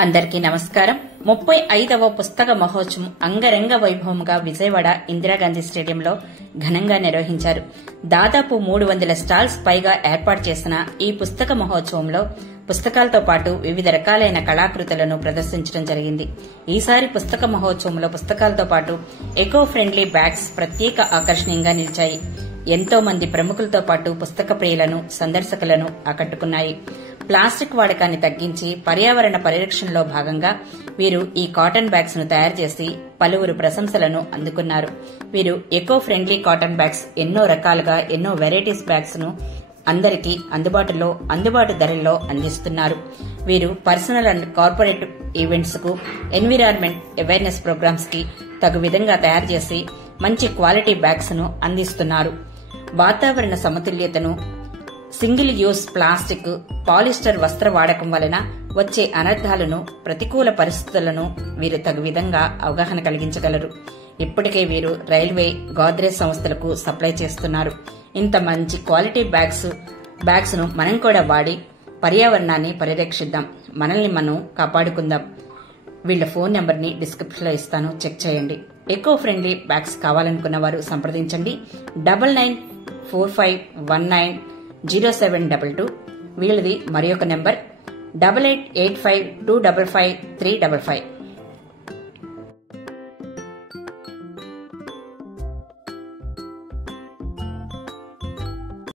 అందరికీ నమస్కారం. 35వ పుస్తక మహోత్సవం అంగరంగ వైభవంగా విజయవాడ ఇందిరాగాంధీ స్టేడియంలో ఘనంగా నిర్వహించారు. దాదాపు 300 స్టాల్స్ పైగా ఏర్పాటు చేసిన ఈ పుస్తక మహోత్సవంలో పుస్తకాలతో పాటు వివిధ రకాలైన కళాకృతులను ప్రదర్శించడం జరిగింది. ఈసారి పుస్తక మహోత్సవంలో పుస్తకాలతో పాటు ఎకో ఫ్రెండ్లీ బ్యాగ్స్ ప్రత్యేక ఆకర్షణీయంగా నిలిచాయి. ఎంతో మంది ప్రముఖులతో పాటు పుస్తక ప్రియులను, సందర్శకులను ఆకట్టుకున్నాయి. ప్లాస్టిక్ వాడకాన్ని తగ్గించి పర్యావరణ పరిరక్షణలో భాగంగా వీరు ఈ కాటన్ బ్యాగ్స్ ను తయారు చేసి పలువురు ప్రశంసలను అందుకున్నారు. వీరు ఎకో ఫ్రెండ్లీ కాటన్ బ్యాగ్స్ ఎన్నో రకాలుగా ఎన్నో వెరైటీస్ బ్యాగ్స్ ను అందరికీ అందుబాటు ధరల్లో అందిస్తున్నారు. వీరు పర్సనల్ అండ్ కార్పొరేట్ ఈవెంట్స్ కు, ఎన్విరాన్మెంట్ అవేర్నెస్ ప్రోగ్రామ్స్ కి తగు విధంగా తయారు చేసి మంచి క్వాలిటీ బ్యాగ్స్ ను అందిస్తున్నారు. వాతావరణ సమతుల్యతను, సింగిల్ యూజ్ ప్లాస్టిక్, పాలిస్టర్ వస్త్ర వాడకం వలన వచ్చే అనర్థాలను, ప్రతికూల పరిస్థితులను వీరు తగు విధంగా అవగాహన కలిగించగలరు. ఇప్పటికే వీరు రైల్వే, గోద్రేజ్ సంస్థలకు సప్లై చేస్తున్నారు. ఇంత మంచి క్వాలిటీ బ్యాగ్స్ ను మనం కూడా వాడి పర్యావరణాన్ని పరిరక్షిద్దాం, మనల్ని మనం కాపాడుకుందాం. వీళ్ల ఫోన్ నెంబర్ ని డిస్క్రిప్షన్ లో ఇస్తాను, చెక్ చేయండి. ఎకో ఫ్రెండ్లీ బ్యాగ్స్ కావాలనుకున్న వారు సంప్రదించండి. 9945190722. వీళ్ళది మరి ఒక నెంబర్ 8885255355.